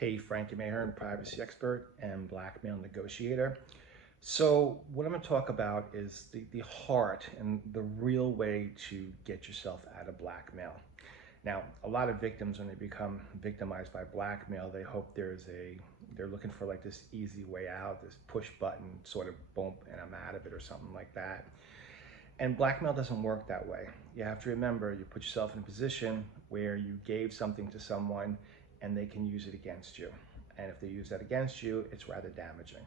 Hey, Frankie Mahern, privacy expert and Blackmail Negotiator. So what I'm going to talk about is the heart and the real way to get yourself out of blackmail. Now, a lot of victims, when they become victimized by blackmail, they hope they're looking for like this easy way out, this push button sort of boom, and I'm out of it or something like that. And blackmail doesn't work that way. You have to remember, you put yourself in a position where you gave something to someone and they can use it against you. And if they use that against you, it's rather damaging.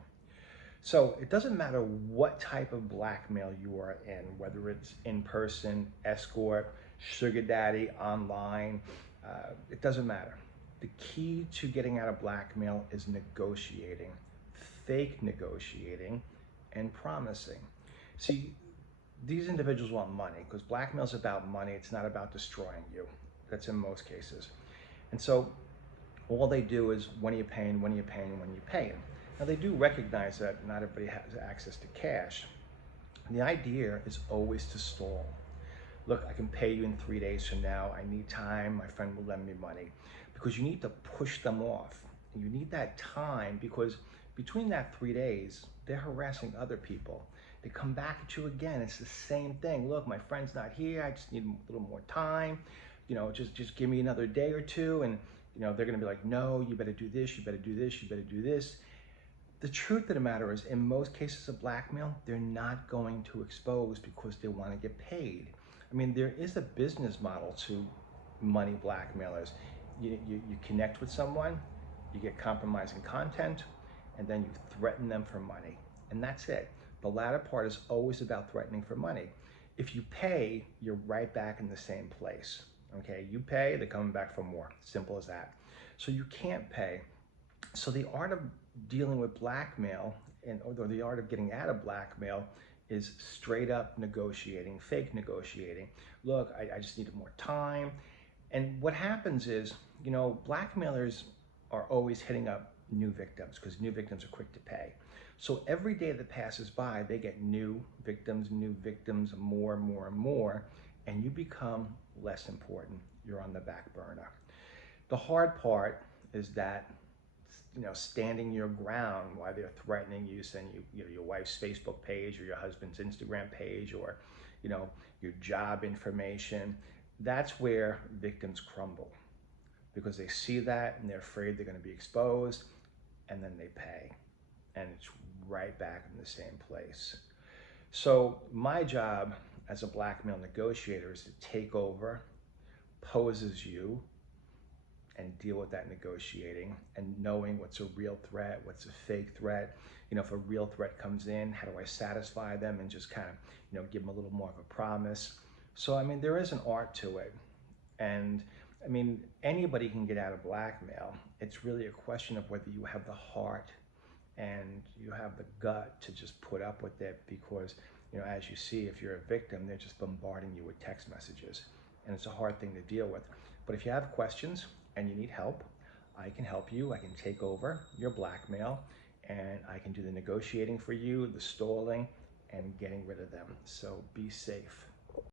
So it doesn't matter what type of blackmail you are in, whether it's in person, escort, sugar daddy, online, it doesn't matter. The key to getting out of blackmail is negotiating, fake negotiating, and promising. See, these individuals want money because blackmail is about money. It's not about destroying you. That's in most cases. And so all they do is, when are you paying, when are you paying, when are you paying? Now they do recognize that not everybody has access to cash. And the idea is always to stall. Look, I can pay you in 3 days from now. I need time. My friend will lend me money. Because you need to push them off. And you need that time because between that 3 days, they're harassing other people. They come back at you again. It's the same thing. Look, my friend's not here. I just need a little more time. Just give me another day or two. And they're going to be like, no, you better do this. You better do this. You better do this. The truth of the matter is, in most cases of blackmail, they're not going to expose because they want to get paid. I mean, there is a business model to money blackmailers. You connect with someone, you get compromising content, and then you threaten them for money. And that's it. The latter part is always about threatening for money. If you pay, you're right back in the same place. Okay, you pay, they're coming back for more. Simple as that. So you can't pay. So the art of dealing with blackmail, or the art of getting out of blackmail, is straight up negotiating, fake negotiating. Look, I just needed more time. And what happens is, blackmailers are always hitting up new victims because new victims are quick to pay. So every day that passes by, they get new victims, more and more and more, and you become less important. You're on the back burner. The hard part is that standing your ground while they're threatening you, sending you, your wife's Facebook page or your husband's Instagram page, or your job information. That's where victims crumble because they see that and they're afraid they're going to be exposed, and then they pay, and it's right back in the same place. So my job as a blackmail negotiator is to take over, pose as you, and deal with that negotiating and knowing what's a real threat, what's a fake threat. If a real threat comes in, how do I satisfy them and just kind of, give them a little more of a promise. So, I mean, there is an art to it. And I mean, anybody can get out of blackmail. It's really a question of whether you have the heart and you have the gut to just put up with it because, as you see, if you're a victim, they're just bombarding you with text messages. And it's a hard thing to deal with. But if you have questions and you need help, I can help you. I can take over your blackmail and I can do the negotiating for you, the stalling, and getting rid of them. So be safe.